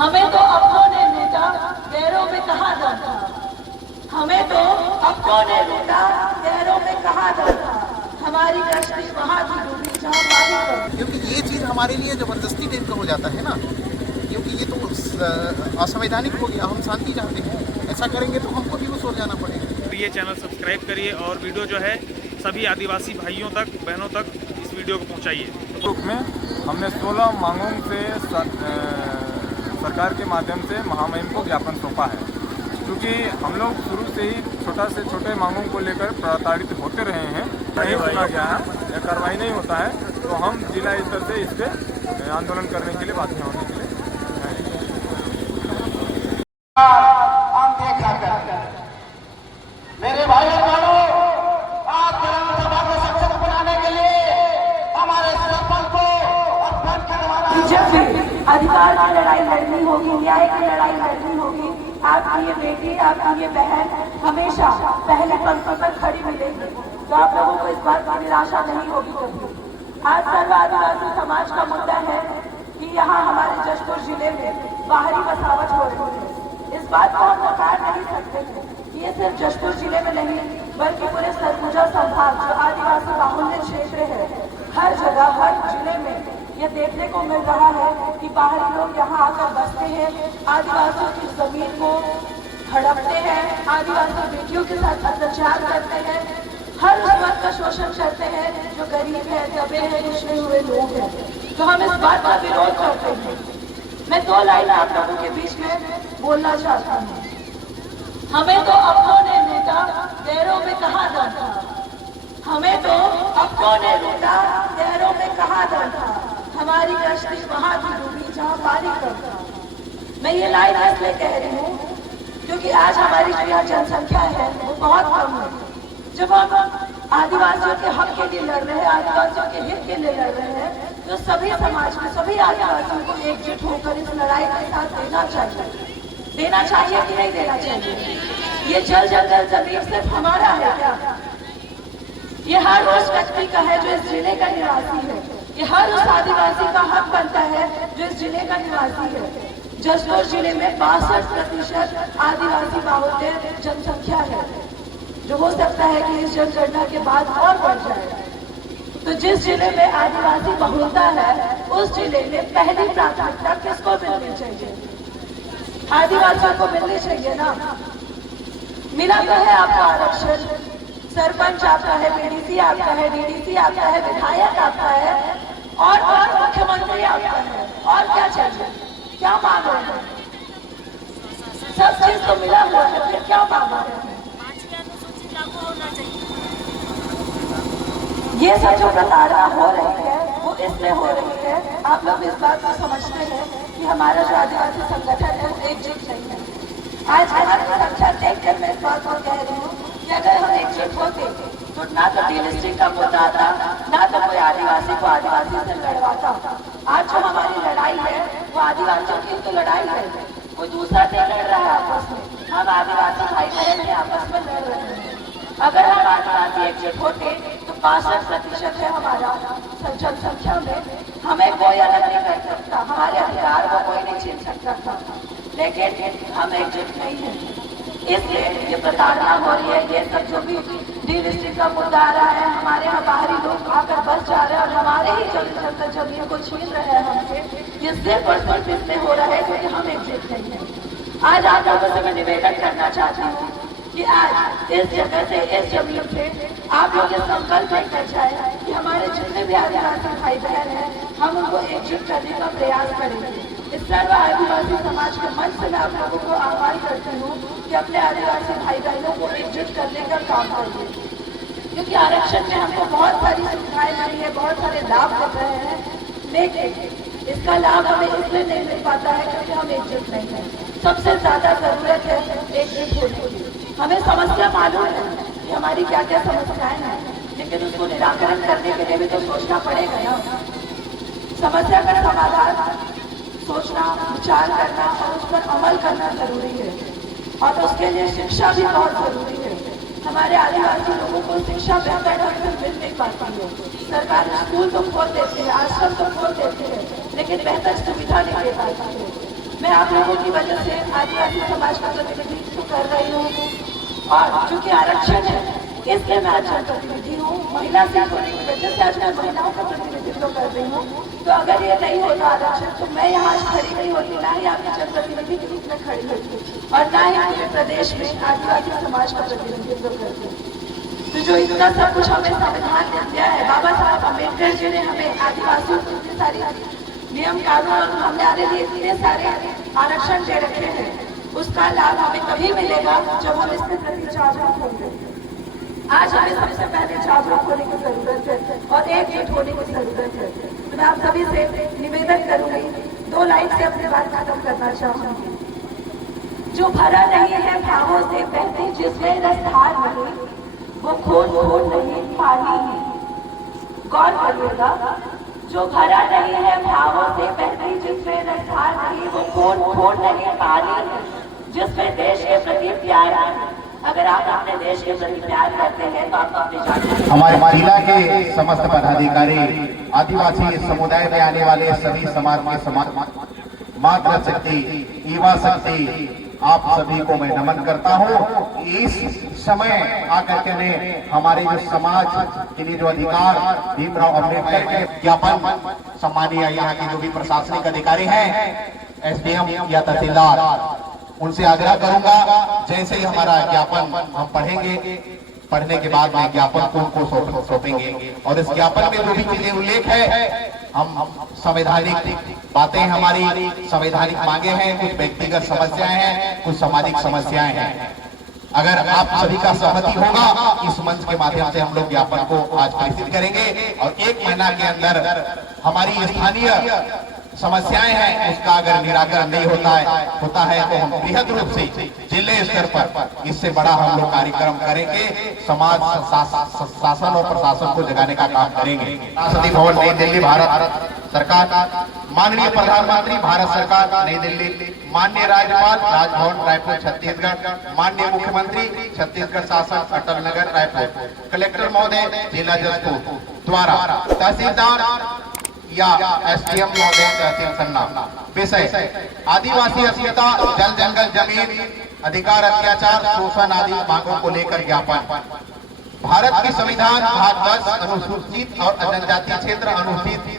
हमें तो अपनों ने लूटा, गैरों में कहाँ दम था। हमें तो अपनों ने लूटा, गैरों में कहाँ दम था। हमारी कश्ती वहाँ थी डूबी जहाँ पानी कम। क्योंकि ये चीज़ हमारे लिए जबरदस्ती टाइप का हो जाता है ना, क्योंकि ये तो असंवैधानिक हो गया। हम शांति चाहते हैं, ऐसा करेंगे तो हमको भी उस ओर जाना पड़ेगा। ये चैनल सब्सक्राइब करिए और वीडियो जो है सभी आदिवासी भाइयों तक, बहनों तक इस वीडियो को पहुंचाइए। रूप में हमने 16 मांगों से सरकार के माध्यम से महामहिम को ज्ञापन सौंपा है, क्योंकि हम लोग शुरू से ही छोटा से छोटे मांगों को लेकर प्रताड़ित होते रहे हैं। नहीं सुना गया है या कार्रवाई नहीं होता है तो हम जिला स्तर से इस पर आंदोलन करने के लिए बाध्य होने के लिए मेरे भाई और बहनों, आज ग्राम सभा को सक्षम बनाने के लिए हमारे सरपंच को और पंच के द्वारा जब भी अधिकार की लड़ाई लड़नी होगी, न्याय की लड़ाई लड़नी होगी, आपकी ये बेटी, आपकी ये बहन हमेशा पहले पंक्ति पर खड़ी मिलेगी। तो आप लोगों को इस बात की निराशा नहीं होगी कभी। आज सर्व आदिवासी समाज का मुद्दा है कि यहाँ हमारे जशपुर जिले में बाहरी बसावट हो रही है। इस बात को हम नकार नहीं सकते कि ये सिर्फ जशपुर जिले में नहीं बल्कि पूरे सरगुजा संभाग जो आदिवासी बाहुल्य क्षेत्र है, हर जगह हर जिले में ये देखने को मिल रहा है कि बाहरी लोग यहाँ आकर बसते हैं, आदिवासियों की जमीन को हड़पते हैं, आदिवासी बेटियों के साथ अत्याचार करते हैं, हर उस वर्ग का शोषण करते हैं जो गरीब है, दबे हैं, पिछड़े हुए लोग हैं। तो हम इस बात का विरोध करते हैं। मैं 2 लाइन आप लोगों के बीच में बोलना चाहता हूँ। हमें तो अपनों ने लूटा, गैरों में कहाँ दम था। हमें तो अपनों ने लूटा, गैरों में कहाँ दम था। हमारी कश्ती वहाँ थी डूबी जहाँ पानी कम था। मैं ये लाइन इसलिए कह रही हूँ क्योंकि आज हमारी जो यहाँ जनसंख्या है वो बहुत कम है। जब हम आदिवासियों के हक के लिए लड़ रहे हैं, आदिवासियों के हित के लिए लड़ रहे हैं, तो सभी समाज में सभी आदिवासियों को एकजुट होकर इस लड़ाई का साथ देना चाहिए कि नहीं देना चाहिए। ये जल जंगल जमीन सिर्फ हमारा है क्या? ये हर उस व्यक्ति का है जो इस जिले का निवासी है। ये हर उस आदिवासी का हक बनता है जो इस जिले का निवासी है। जशपुर जिले में 62% आदिवासी बाहुल्य जनसंख्या है, जो हो सकता है कि इस जनगणना के बाद और बढ़ जाए। तो जिस जिले में आदिवासी बहुलता है उस जिले में पहली प्राथमिकता किसको मिलनी चाहिए? आदिवासियों को मिलनी चाहिए ना। मिला तो है आपको आरक्षण, सरपंच आपका है, बीडीसी आपका है, डीडीसी आपका है, विधायक आपका है और मुख्यमंत्री आपका है। और क्या चाहिए? क्या मांगो है? सब चीज तो मिला हुआ है, फिर क्या मांगो है? ये सब जो प्रताड़ना हो रही है वो इसलिए हो रही है, आप लोग इस बात को समझते हैं कि हमारा जो आदिवासी संगठन है वो एकजुट नहीं है। आज हमारी संख्या देखकर मैं इस बात को कह रही हूँ कि अगर हम एकजुट होते तो ना तो डिलिस्टिंग का मुद्दा था, ना तो कोई आदिवासी को आदिवासी से लड़वाता। आज जो हमारी लड़ाई है वो आदिवासियों की तो लड़ाई है, कोई दूसरा नहीं लड़ रहा है आपस में। हम आदिवासी भाई बहन में आपस में लड़ रहे हैं। अगर हम आदिवासी एकजुट होते तो 62% है हमारा जनसंख्या में, हमें कोई अलग नहीं कर सकता, हमारे अधिकार को कोई नहीं छीन सकता था। लेकिन हम एकजुट नहीं है, इसलिए ये प्रताड़ना हो रही है। ये सब जो भी डिलिस्टिंग का मुद्दा आ रहा है, हमारे यहाँ बाहरी लोग आकर बस जा रहे हैं और हमारे ही जमीन को छीन रहे हैं हमसे, ये सिर्फ और सिर्फ इसलिए हो रहा है क्योंकि हम एकजुट नहीं है। आज आप लोगों से मैं निवेदन करना चाहती हूँ कि आज इस जगह से, इस जमीन से आप लोग ये संकल्प कर जाए कि हमारे जितने भी आदिवासी भाई बहन हैं हम उनको एकजुट करने का प्रयास करेंगे। इस सर्व आदिवासी समाज के मंच से मैं आप लोगों को आह्वान करती हूँ कि अपने आदिवासी भाई बहनों को एकजुट करने का काम करिए, क्योंकि आरक्षण में हमको बहुत सारी सुविधाएं मिली है, बहुत सारे लाभ मिल रहे हैं, लेकिन इसका लाभ हमें इसलिए नहीं मिल पाता है क्योंकि हम एकजुट नहीं है। सबसे ज्यादा जरूरत है एकजुट होने की। हमें समस्या मालूम है कि हमारी क्या क्या समस्याएं हैं, लेकिन उसको निराकरण करने के लिए भी तो सोचना पड़ेगा ना। समस्या का समाधान सोचना, विचार करना और उस पर अमल करना जरूरी है, और उसके लिए शिक्षा भी बहुत जरूरी है। हमारे आदिवासी लोगों को शिक्षा बेहतर ढंग से मिल नहीं पाती है। सरकार स्कूल तो खोल देती है, आश्रम तो खोल देती है, लेकिन बेहतर सुविधा नहीं दे पाती है। मैं आप लोगों की वजह से आदिवासी समाज का प्रतिनिधित्व कर रही हूँ, और चूंकि आरक्षण है इसलिए मैं अच्छा प्रतिनिधि हूँ। महिला सीट होने की वजह से आज मैं महिलाओं का प्रतिनिधित्व कर रही हूँ। तो अगर ये नहीं होता आरक्षण तो मैं यहाँ आज खड़ी नहीं होती, ना ही आपके जनप्रतिनिधि के रूप में खड़ी होती, और ना ही पूरे प्रदेश में आदिवासी समाज का प्रतिनिधित्व करती। तो जो इतना सब कुछ हमें संविधान ने दिया है, बाबा साहब अम्बेडकर जी ने हमें आदिवासियों को इतनी सारी नियम कानून और हमारे लिए इतने सारे आरक्षण दे रखे हैं, उसका लाभ हमें तभी मिलेगा जब हम इसके प्रति जागरूक होंगे। आज हमें सबसे पहले जागरूक होने की जरूरत है और एकजुट होने की जरूरत है। तो मैं आप सभी से निवेदन करूंगी, 2 लाइन से अपनी बात खत्म करना चाहूंगी। जो भरा नहीं है भावों से बहती जिसमें रसधार नहीं, वो खून खून नहीं पानी है। गौर करिएगा, जो भरा नहीं है भावों से बहती जिसमें रसधार नहीं, वो खून खून नहीं पानी है। जिसमें देश के प्रति प्यार है। अगर आप अपने देश के प्रति प्यार करते हैं तो आप अपनी जान। हमारे जिला के समस्त पदाधिकारी, आदिवासी समुदाय में आने वाले सभी समाज के मातृशक्ति, युवा शक्ति, आप सभी को मैं नमन करता हूँ। इस समय आकर के ने हमारे जो समाज के लिए जो अधिकार भीमराव अम्बेडकर के ज्ञापन, सम्मानीय यहाँ के जो भी प्रशासनिक अधिकारी हैं, SDM या तहसीलदार, उनसे आग्रह करूंगा जैसे ही हमारा ज्ञापन हम पढ़ेंगे, पढ़ने के बाद में ज्ञापन को सौंपेंगे, और इस ज्ञापन में जो भी चीजें उल्लेख है, हम संवैधानिक बातें, हमारी संवैधानिक मांगे हैं, कुछ व्यक्तिगत समस्याएं हैं, कुछ सामाजिक समस्याएं हैं। अगर आप सभी का सहमति होगा, इस मंच के माध्यम से हम लोग ज्ञापन को आज प्रेषित करेंगे, और 1 महीना के अंदर हमारी स्थानीय समस्याएं हैं, उसका अगर निराकरण नहीं होता है तो हम बृहद रूप से जिले स्तर पर इससे बड़ा हम लोग कार्यक्रम करेंगे, समाज शासन और प्रशासन को जगाने का काम करेंगे। राष्ट्रपति भवन नई दिल्ली, भारत सरकार, माननीय प्रधानमंत्री भारत सरकार नई दिल्ली, माननीय राज्यपाल राजभवन रायपुर छत्तीसगढ़, माननीय मुख्यमंत्री छत्तीसगढ़ शासन अटल नगर रायपुर, कलेक्टर महोदय जिला जशपुर द्वारा तहसीलदार या SDM महोदय तहसील सन्ना, विषय आदिवासी अस्मिता, जल जंगल जमीन अधिकार, अत्याचार, शोषण आदि मांगों को लेकर ज्ञापन। भारत के संविधान भाग 10 अनुसूचित और जनजातीय क्षेत्र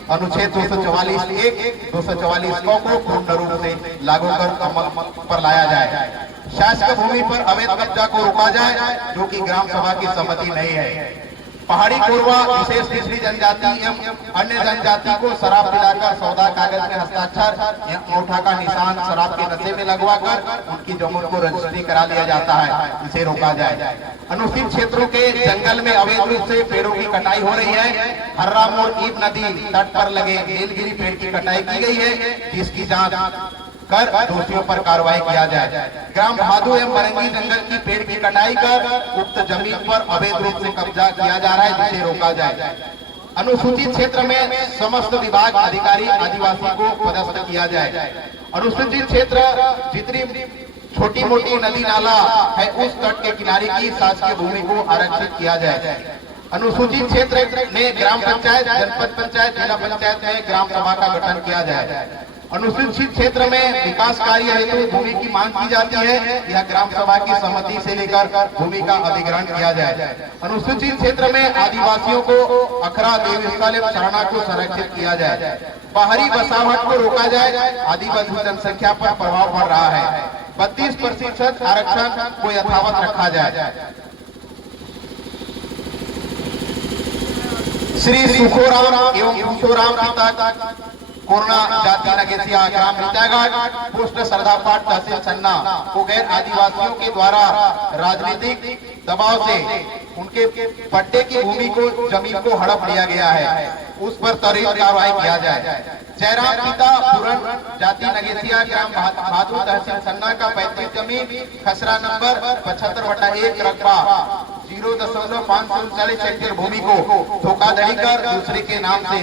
अनुच्छेद 244(1), 244 को पूर्ण रूप से लागू कर अमल पर लाया जाए। शासकीय भूमि पर अवैध कब्जा को रोका जाए, जो कि ग्राम सभा की सम्मति नहीं है। पहाड़ी कोरवा, विशेष पिछड़ी जनजाति एवं अन्य जनजाति को शराब पिलाकर सौदा कागज में हस्ताक्षर या अंगूठा का निशान शराब के नशे में लगवाकर उनकी जमीन को रजिस्ट्री करा लिया जाता है, इसे रोका जाए। अनुसूचित क्षेत्रों के जंगल में अवैध रूप से पेड़ों की कटाई हो रही है। हर्रा मोड़ ईब नदी तट पर लगे नीलगिरी पेड़ की कटाई की गई है, जिसकी जाँच कर दोषियों पर कार्रवाई किया जाए। ग्राम भादो एवं मरंगी जंगल की पेड़ की कटाई कर उक्त जमीन पर अवैध रूप से कब्जा किया जा रहा है, जिसे रोका जाए। अनुसूचित क्षेत्र में समस्त विभाग अधिकारी आदिवासी को पदस्थ किया जाए। अनुसूचित क्षेत्र जितनी छोटी मोटी नदी नाला है, उस तट के किनारे की शासकीय भूमि को आरक्षित किया जाए। अनुसूचित क्षेत्र में ग्राम पंचायत, जनपद पंचायत, जिला पंचायत में ग्राम सभा का गठन किया जाए। अनुसूचित क्षेत्र में विकास कार्य हेतु भूमि की मांग की जाती है, यह ग्राम सभा की सहमति से लेकर भूमि का अधिग्रहण किया जाए। अनुसूचित क्षेत्र में आदिवासियों को अखरा, देवस्थल एवं शरणा को संरक्षित किया जाए। बाहरी बसावट को रोका जाए, आदिवासी जनसंख्या पर प्रभाव पड़ रहा है। 32% आरक्षण को यथावत रखा जाए। श्री सुखोराम एवं भूषोराम पिता कोरोना जाति नगेसिया, ग्राम रिटाघाट, पोस्ट सरदापाट, तहसील सन्ना को गैर आदिवासियों के द्वारा राजनीतिक दबाव से उनके पट्टे की भूमि को, जमीन को हड़प लिया गया है, उस पर त्वरित कार्रवाई किया जाए। जयराम पिता पूरण जाति नगेसिया, ग्राम भादू, तहसील सन्ना का 35 जमीन, खसरा नंबर 75/1, रकबा 0.539 हेक्टेयर भूमि को धोखाधड़ी कर दूसरे के नाम से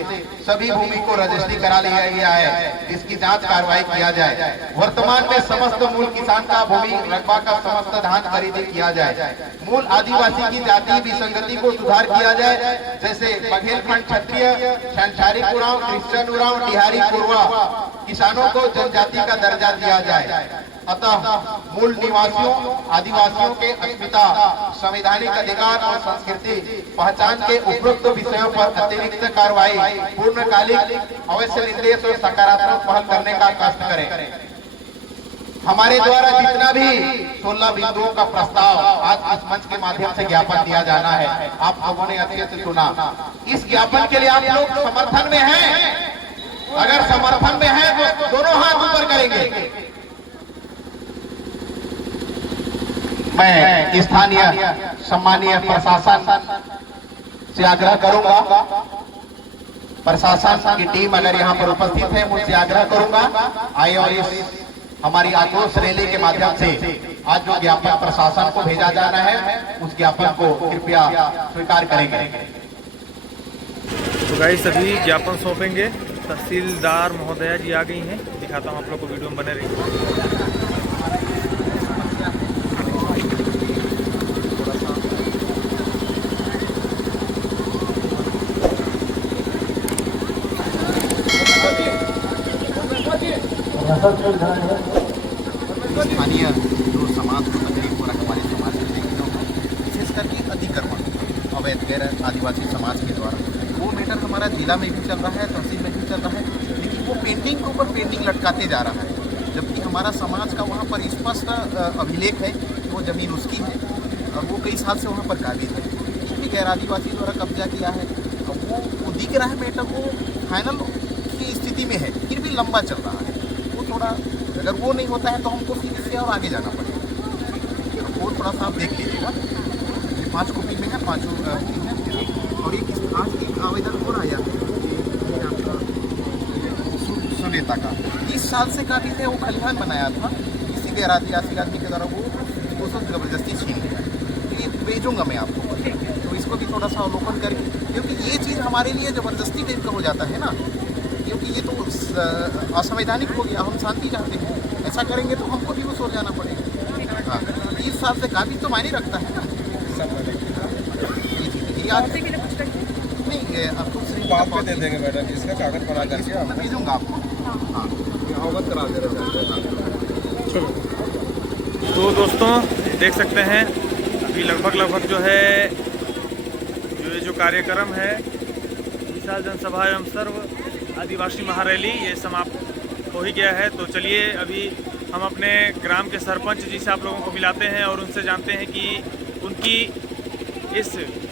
सभी भूमि को रजिस्ट्री करा लिया गया है, इसकी जांच कार्रवाई किया जाए। वर्तमान में समस्त मूल किसान का भूमि रकबा का समस्त धान खरीदी किया जाए। मूल आदिवासी की जाति विसंगति को सुधार किया जाए, जैसे बघेलखंड क्षत्रिय, संसारी उरांव, क्रिश्चियन उरांव, बिहारी पूर्वा किसानों को जनजाति का दर्जा दिया जाए। अतः मूल निवासियों आदिवासियों के अस्मिता, संवैधानिक अधिकार और संस्कृति पहचान के उपरोक्त विषयों पर अतिरिक्त कार्रवाई पूर्णकालिक अवश्य निर्देश और सकारात्मक पहल करने का कष्ट करें। हमारे द्वारा जितना भी 16 बिंदुओं का प्रस्ताव आज इस मंच के माध्यम से ज्ञापन दिया जाना है, आप लोगों ने अच्छे से सुना। इस ज्ञापन के लिए आप लोग समर्थन में हैं? अगर समर्थन में हैं तो दोनों हाथ ऊपर करेंगे। मैं स्थानीय सम्मानीय प्रशासन से आग्रह करूंगा, प्रशासन की टीम अगर यहाँ पर उपस्थित है, मुझसे आग्रह करूंगा आइए और इस हमारी आक्रोश रैली के माध्यम से आज जो ज्ञापन प्रशासन को भेजा जाना है उस ज्ञापन को कृपया स्वीकार करेंगे। तो गाइस सभी ज्ञापन सौंपेंगे। तहसीलदार महोदया जी आ गई हैं, दिखाता हूँ आप लोग को, वीडियो में बने रहिए। स्थानीय जो समाज को तकलीफ हो रहा है हमारे समाज के व्यक्तियों को, विशेष करके अधिक्रमण अवैध गैर आदिवासी समाज के द्वारा, वो मैटर हमारा जिला में भी चल रहा है, तहसील में भी चल रहा है, लेकिन वो पेंडिंग के ऊपर पेंडिंग लटकाते जा रहा है, जबकि हमारा समाज का वहाँ पर स्पष्ट अभिलेख है कि वो जमीन उसकी है और वो कई साल से वहाँ पर काबिज है, क्योंकि गैर आदिवासी द्वारा कब्जा किया है। अब वो दिख रहा है मैटर, वो फाइनल की स्थिति में है, फिर भी लंबा चल रहा है। वो थोड़ा अगर वो नहीं होता है तो हमको फिर इससे और आगे जाना पड़ेगा। वो थोड़ा सा आप देख लीजिएगा, ये 5 कॉपी में है, 5 और एक आज एक आवेदन और आया सुनेता का 20 साल से काबिज है, वो खलिहान बनाया था, किसी गैर आदिवासी आदमी के द्वारा वो जबरदस्ती छीन लिया। ये भेजूंगा मैं आपको, तो इसको भी थोड़ा सा अवलोकन करें, क्योंकि ये चीज़ हमारे लिए जबरदस्ती टाइप का हो जाता है ना, क्योंकि ये तो असंवैधानिक हो गया। हम शांति चाहते हैं, ऐसा करेंगे तो हमको भी वसूल जाना पड़ेगा। हाँ, 20 साल से काबिज तो मायने रखता है ना। ये आज नहीं, आपको बात पे दे देंगे मैडम, इसका कागज बना करके मैं भेजूंगा आपको। हाँ, अवगत करा दे रहे। चलो तो दोस्तों देख सकते हैं अभी लगभग जो है जो कार्यक्रम है विशाल जनसभा एवं सर्व आदिवासी महारैली, ये समाप्त हो ही गया है। तो चलिए अभी हम अपने ग्राम के सरपंच जी से आप लोगों को मिलाते हैं और उनसे जानते हैं कि उनकी इस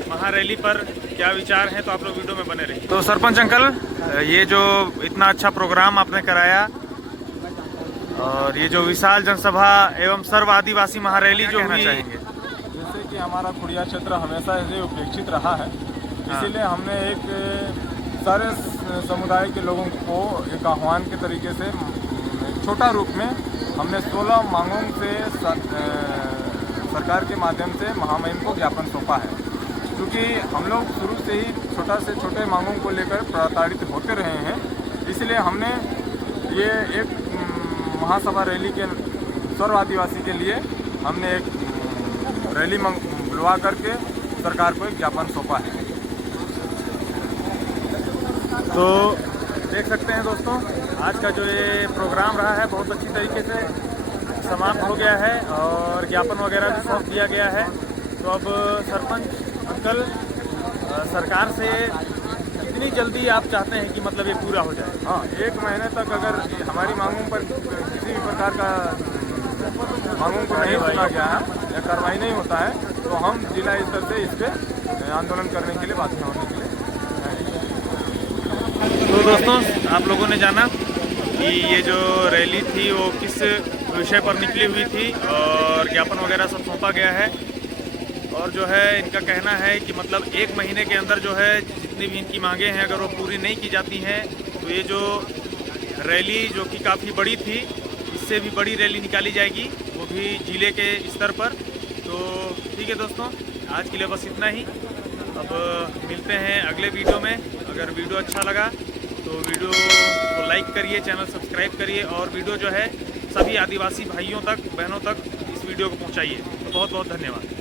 महारैली पर क्या विचार हैं। तो आप लोग वीडियो में बने रहिए। तो सरपंच अंकल, ये जो इतना अच्छा प्रोग्राम आपने कराया और ये जो विशाल जनसभा एवं सर्व आदिवासी महारैली जो हुई, जैसे कि हमारा खुड़िया क्षेत्र हमेशा से उपेक्षित रहा है, इसीलिए हमने एक सारे समुदाय के लोगों को एक आह्वान के तरीके से छोटा रूप में हमने 16 मांगों से सरकार के माध्यम से महामहिम को ज्ञापन सौंपा है। क्योंकि हम लोग शुरू से ही छोटा से छोटे मांगों को लेकर प्रताड़ित होते रहे हैं, इसलिए हमने ये एक महासभा रैली के सर्व आदिवासी के लिए हमने एक रैली बुलवा करके सरकार को एक ज्ञापन सौंपा है। तो देख सकते हैं दोस्तों, आज का जो ये प्रोग्राम रहा है बहुत अच्छी तरीके से समाप्त हो गया है और ज्ञापन वगैरह भी सौंप दिया गया है। तो अब सरपंच अंकल, सरकार से कितनी जल्दी आप चाहते हैं कि मतलब ये पूरा हो जाए? हाँ, 1 महीने तक अगर हमारी मांगों पर किसी भी प्रकार का मांगों को नहीं सुना गया है या कार्रवाई नहीं होता है, तो हम जिला स्तर से इस पर आंदोलन करने के लिए बाध्य होने के लिए। तो दोस्तों आप लोगों ने जाना कि ये जो रैली थी वो किस विषय पर निकली हुई थी और ज्ञापन वगैरह सब सौंपा गया है। और जो है इनका कहना है कि मतलब 1 महीने के अंदर जो है जितनी भी इनकी मांगे हैं अगर वो पूरी नहीं की जाती हैं तो ये जो रैली जो कि काफ़ी बड़ी थी, इससे भी बड़ी रैली निकाली जाएगी, वो भी जिले के स्तर पर। तो ठीक है दोस्तों, आज के लिए बस इतना ही। अब मिलते हैं अगले वीडियो में। अगर वीडियो अच्छा लगा तो वीडियो को लाइक करिए, चैनल सब्सक्राइब करिए और वीडियो जो है सभी आदिवासी भाइयों तक, बहनों तक इस वीडियो को पहुंचाइए। तो बहुत बहुत धन्यवाद।